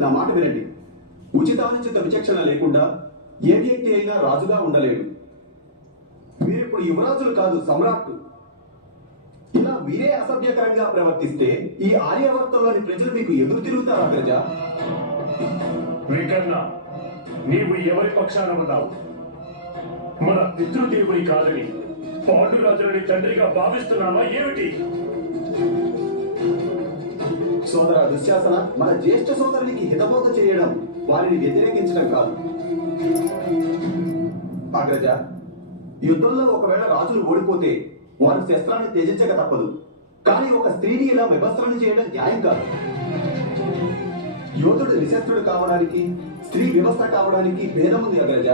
నా మాట వినండి. ఉచితానుచిత విచక్షణ లేకుండా ఏ వ్యక్తి అయినా రాజుగా ఉండలేడు. మీరిప్పుడు యువరాజులు కాదు, సమ్రాట్లు. ఇలా మీరే అసభ్యకరంగా ప్రవర్తిస్తే ఈ ఆర్యావర్తంలోని ప్రజలు మీకు ఎదురు తిరుగుతారు అగ్రజ. వికర్ణ, నీవు ఎవరి పక్షాన ఉన్నావు? మన పితృదేవుని కాదని పాండురాజులని తండ్రిగా భావిస్తున్నావా ఏమిటి? సోదర దుశ్శాసన, మన జ్యేష్ఠ సోదరునికి హితబోధ చేయడం వారిని వ్యతిరేకించడం కాదు. అగ్రజ, యుద్ధంలో ఒకవేళ రాజులు ఓడిపోతే వారు శస్త్రాన్ని త్యజించక తప్పదు. కానీ ఒక స్త్రీని ఇలా విభస్త్రణ చేయడం న్యాయం కాదు. యోధుడు నిశస్త్రుడు కావడానికి, స్త్రీ వివస్త్ర కావడానికి భేదం ఉంది అగ్రజ.